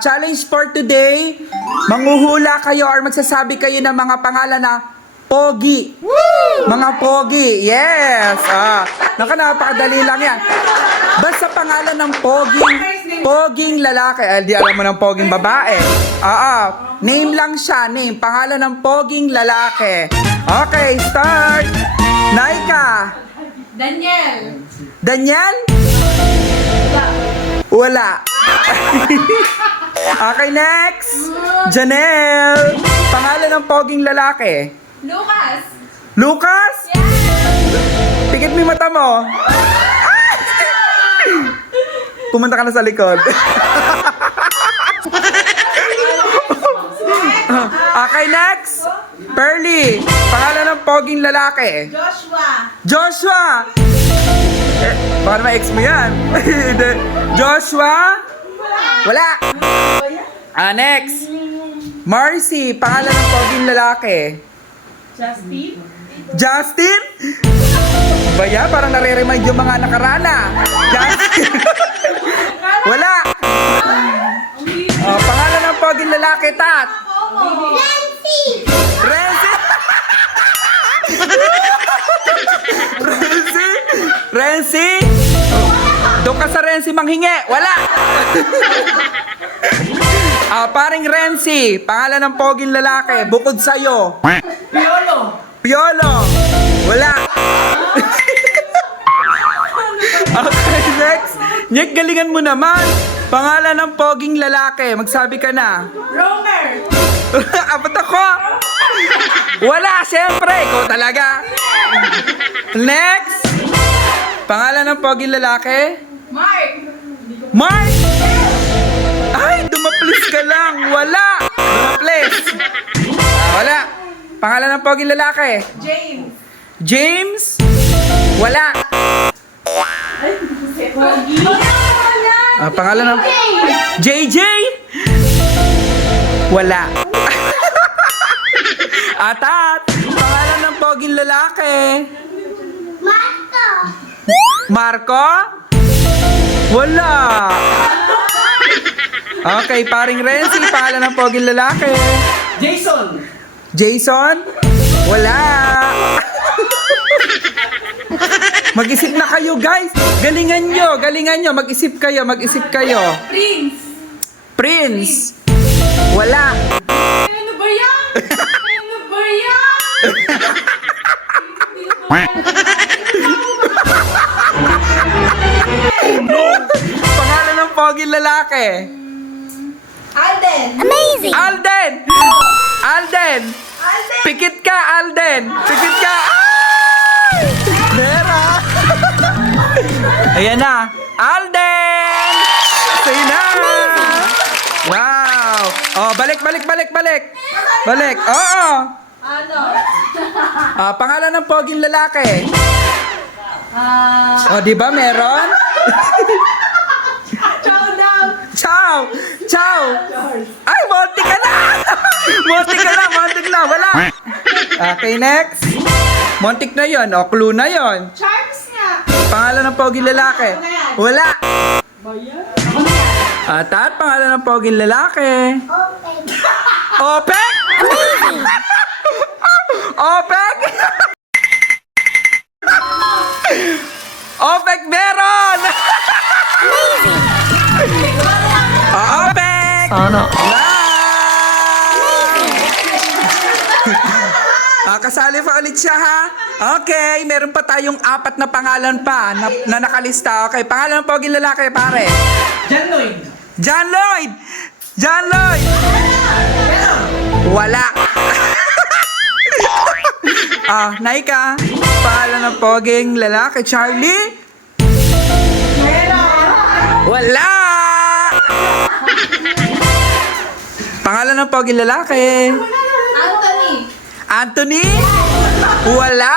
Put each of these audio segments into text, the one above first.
Challenge for today. Manghuhula kayo or magsasabi kayo ng mga pangalan na pogi. Mga pogi. Yes. Napakadali lang yan. Basta pangalan ng poging lalaki. Di alam mo ng poging babae. Name lang siya. Name. Pangalan ng poging lalaki. Okay, start. Naika. Daniel. Daniel? Wala. Okay, next. Janelle. Pangalan ng poging lalaki. Lucas. Lucas? Tikit mo yung mata mo. Pumunta ka na sa likod. Okay, next. Pearly. Pangalan ng poging lalaki. Joshua. Joshua. Baka naman ex mo yan. Joshua. Wala. Next. Marcy. Pangalan ng poging lalaki. Justin. Justin? Baya, parang nare-remind yung mga nakarana. Justin. Wala. Pangalan ng poging lalaki, Tat. Nancy. Renzi. Renzi? Renzi? Doon ka sa Renzi manghingi. Wala. Paring Renzi. Pangalan ng poging lalaki. Bukod sa'yo. Piolo. Piolo. Wala. Okay, next. Nick, galingan mo naman. Pangalan ng poging lalaki. Magsabi ka na. Romer. Ba't ako? Wala, siyempre. Ikaw talaga. Next. Pangalan ng poging lalaki. Mark. Mark! Ay, dumaplis ka lang. Wala. Dumaplis. Wala. Pangalan ng poging lalaki. James. James? Wala. Pogi. Pangalan ng... JJ? Wala. Atat! Pangalan ng poging lalaki. Marco. Marco? Wala. Okay, paring Renzi. Pangalan ng poging lalaki. Jason! Jason? Wala. Mag-isip na kayo, guys. Galingan nyo. Mag-isip kayo. Prince. Prince? Wala. Ano ba yan? Ano ba yan? Pangalan ng poging lalaki. Alden. Alden! Alden! Pikit ka, Alden! Pikit ka! Ay! Nera! Ayan na! Alden! Say na! Wow! Balik! Balik! Oo! Ano? Pangalan ng poging lalaki. Di ba meron? Chow. Ciao! Ay, montik ka na! Montik na! Wala! Okay, next. Montik na yon. Clue na yon. Charms nga. Pangalan ng poging lalaki. Wala! Bayan. At pangalan ng poging lalaki. Opek! Opek! Opek meron! Opek! Sana. Kasali pa ulit siya, ha? Okay, meron pa tayong 4 na pangalan pa na nakalista. Okay, pangalan ng poging lalaki, pare. John Lloyd. John Lloyd! John Lloyd! Wala. Naika. Pangalan ng poging lalaki, Charlie? Wala. Pangalan ng poging lalaki. Anthony. Anthony? Wala.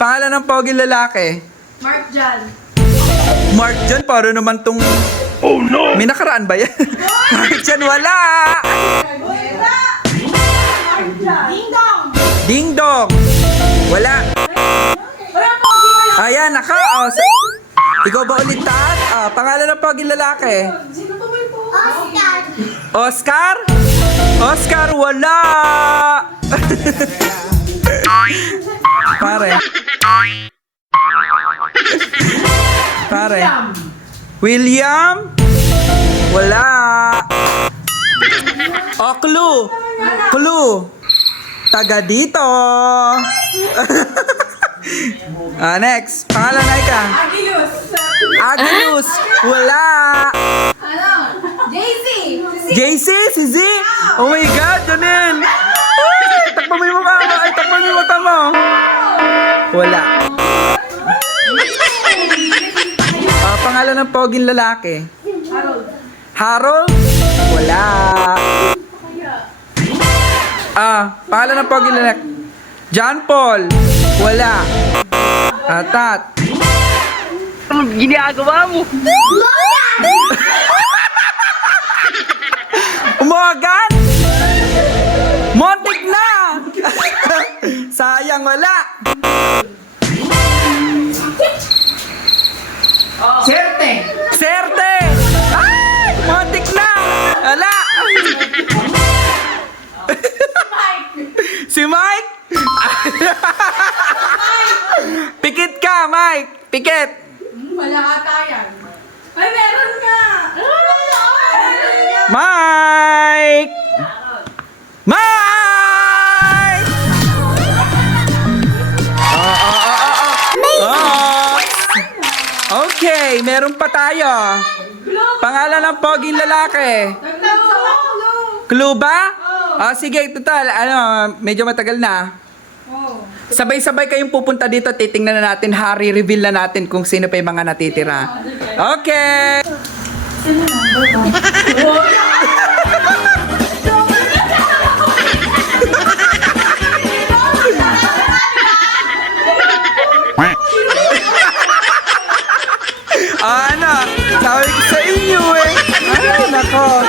Pangalan ng poging lalaki. Mark John. Mark John, para naman tong... Oh no! May nakaraan ba yan? Mark John, wala! Ding Dong. Ding Dong! Wala! Wala po. Ayan, naka. Ikaw ba ulit, Tat? Pangalan ng poging lalaki? Sino pa ba yung po? Oscar? Oscar, wala! Pare. Pare. William? Wala. Oh, clue. Clue. Taga dito. Next. Pangalan na ka. Agilius. Agnes. Wala. Ano? JC. JC? Si Z? Oh my God, Janelle. Ay, takpan mo yung mukha mo. Ay, takpan mo yung mata mo. Wala. Pangalan ng poging lalaki. Harold. Harold? Wala. Pangalan ng poging lalaki. John Paul? Wala. Tat. Ginagawa mo. Morgan? Montik na! Sayang, wala. Serte. Serte! Ay! Montik na! Wala! Si Mike? Pikit ka, Mike! Pikit! Wala ka tayan. Ay, meron nga. Mike! Mike! Okay, meron pa tayo. Pangalan ng poging lalaki. Clue ba? Sige, total. Medyo matagal na. Sabay-sabay kayong pupunta dito. Titingnan na natin, reveal na natin kung sino pa yung mga natitira. Okay! Sabi ko sa inyo eh. Nako.